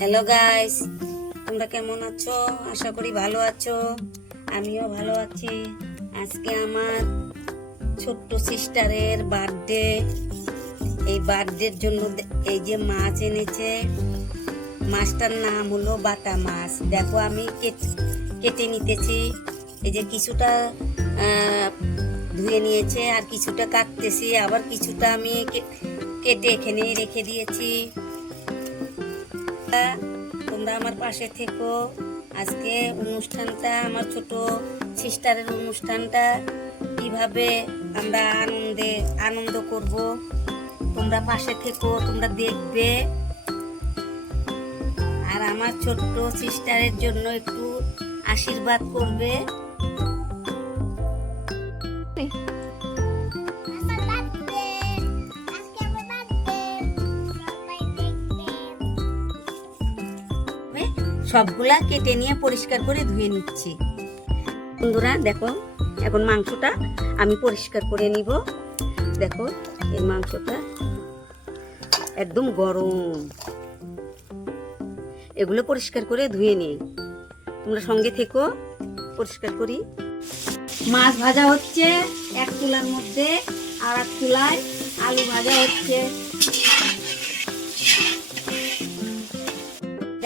Hello guys, তোমরা কেমন আছো? আশা করি ভালো আছো। আমিও ভালো আছি। আজকে আমার ছোট্ট সিস্টারের বার্থডে। এই বার্থডের জন্য এই যে মাছ এনেছে। মাছটার নাম হলো বাটা মাছ। দেখো আমি কেটে নিতেছি। এই যে কিছুটা ধুয়ে নিয়েছে, আর কিছুটা কাটতেছি, আবার কিছুটা আমি কেটে এখানে রেখে দিয়েছি। তোমরা আমার পাশে থেকো। আজকে অনুষ্ঠানটা, আমার ছোট সিস্টারের অনুষ্ঠানটা কিভাবে আমরা আনন্দ করব, তোমরা পাশে থেকো, তোমরা দেখবে। আর আমার ছোট্ট সিস্টারের জন্য একটু আশীর্বাদ করবে। সবগুলা কেটে নিয়ে পরিষ্কার করে ধুয়ে নিচ্ছি। বন্ধুরা দেখো, এখন মাংসটা আমি পরিষ্কার করে নিব। দেখো এই মাংসটা একদম গরম। এগুলো পরিষ্কার করে ধুয়ে নিই। তোমরা সঙ্গে থেকো, পরিষ্কার করি। মাছ ভাজা হচ্ছে এক চুলার মধ্যে, আর এক চুলায় আলু ভাজা হচ্ছে।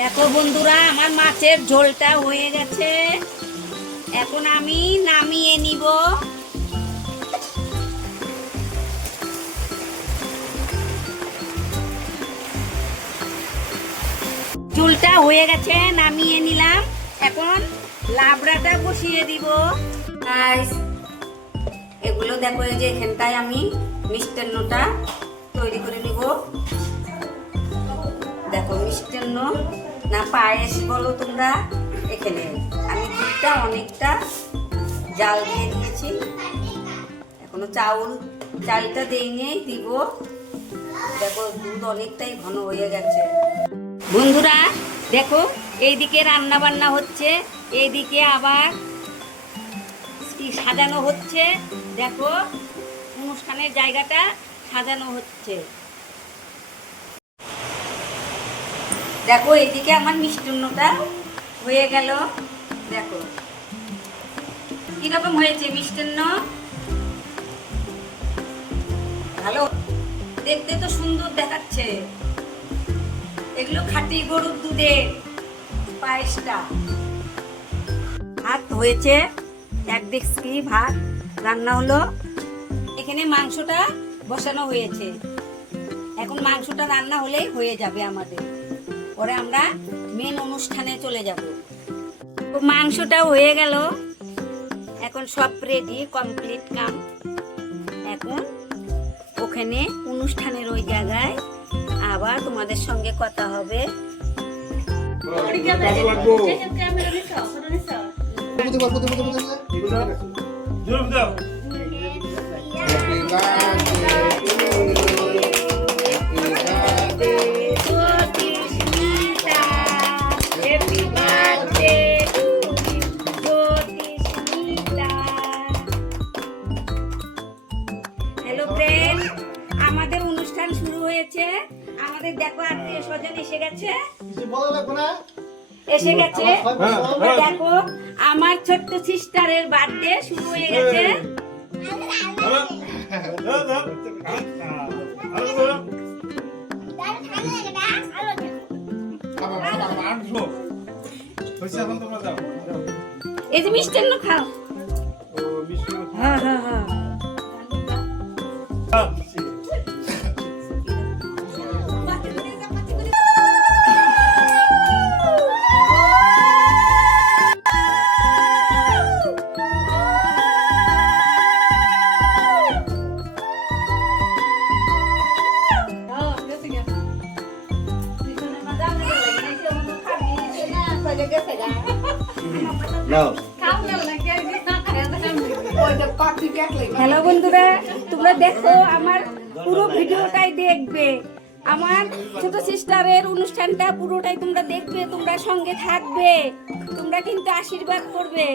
দেখো বন্ধুরা, আমার মাছের ঝোলটা হয়ে গেছে। এখন আমি নামিয়ে নিব। ঝোলটা হয়ে গেছে, নামিয়ে নিলাম। এখন লাবড়াটা বসিয়ে দিব। এগুলো দেখো, এই যে এখানটায় আমি মিষ্টান্নটা তৈরি করে নিব। দেখো মিষ্টান্ন না পায়েস বলো তোমরা। এখানে আমি দুধটা অনেকটা জাল দিয়ে দিয়েছি, এখনো চালটা দিয়ে দিব। দেখো দুধ অনেকটাই ঘন হয়ে গেছে। বন্ধুরা দেখো, এইদিকে রান্না বান্না হচ্ছে, এইদিকে আবার সাজানো হচ্ছে। দেখো অনুষ্ঠানের জায়গাটা সাজানো হচ্ছে। দেখো এইদিকে আমার মিষ্টান্নটা হয়ে গেল। দেখো কিরকম হয়েছে মিষ্টান্ন। ভালো দেখতে তো সুন্দর দেখাচ্ছে। এগুলো খাঁটি গরুর দুধের পায়েসটা। ভাত হয়েছে, এক ডেকচি ভাত রান্না হলো। এখানে মাংসটা বসানো হয়েছে। এখন মাংসটা রান্না হলেই হয়ে যাবে আমাদের। পরে আমরা মেন অনুষ্ঠানে চলে যাব। তো মাংসটা হয়ে গেল, এখন সব রেডি, কমপ্লিট কাম। এখন ওখানে অনুষ্ঠানের ওই জায়গায় আবার তোমাদের সঙ্গে কথা হবে। আমাদের অনুষ্ঠান শুরু হয়েছে। আমাদের দেখো আত্মীয় স্বজন এসে গেছে। দেখো আমার ছোট্ট সিস্টারের বার্থডে শুরু হয়ে গেছে। এই যে মিষ্টান্ন খাও। হ্যাঁ হ্যাঁ হ্যাঁ। হ্যালো বন্ধুরা, তোমরা দেখো, আমার পুরো ভিডিওটাই দেখবে। আমার ছোট সিস্টারের অনুষ্ঠানটা পুরোটাই তোমরা দেখবে, তোমরা সঙ্গে থাকবে, তোমরা কিন্তু আশীর্বাদ করবে।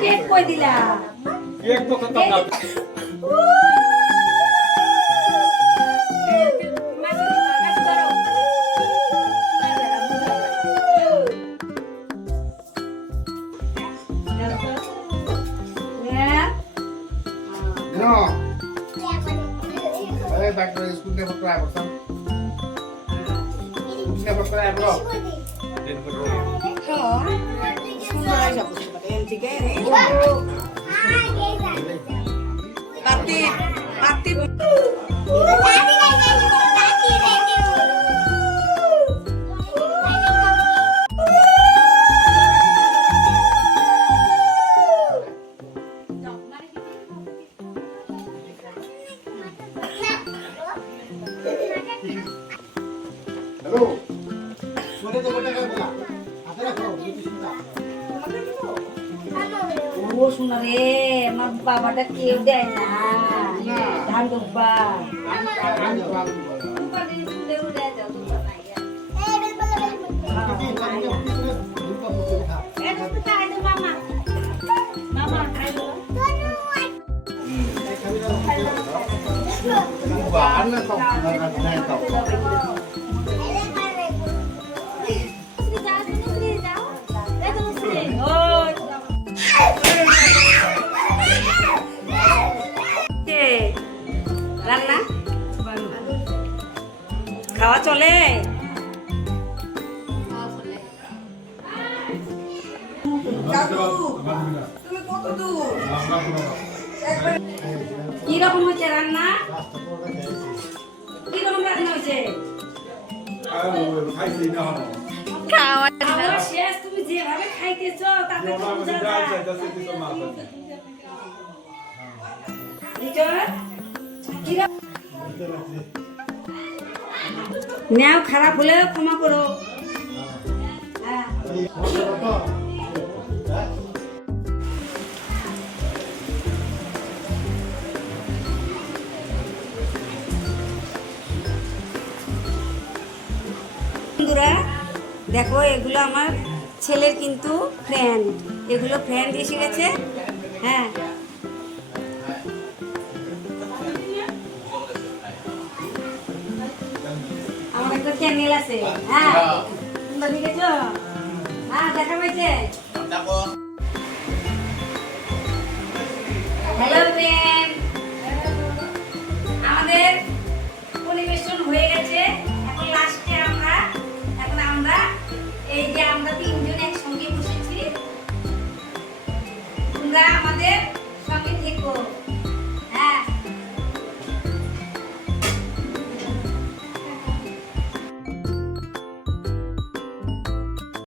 কেক কই দিলা কেক তো খতম না ও শোনা রে আমার বাবাটা কেউ দেয় না ধান দুব্বা রান্না খাওয়া চলে কিরকম হয়েছে রান্না কিরকম রান্না হয়েছে খাওয়া শেষ তুমি যেভাবে খাইতেছ তাতে তো বোঝা যায় নেও খারাপ হলে ক্ষমা করো হ্যাঁ বন্ধুরা দেখো এগুলো আমার ছেলের কিন্তু ফ্রেন্ড এগুলো ফ্রেন্ড এসে গেছে হ্যাঁ আমার একটা চ্যানেল আছে হ্যাঁ তোমরা দেখেছো হ্যাঁ দেখা পাইছে হ্যালো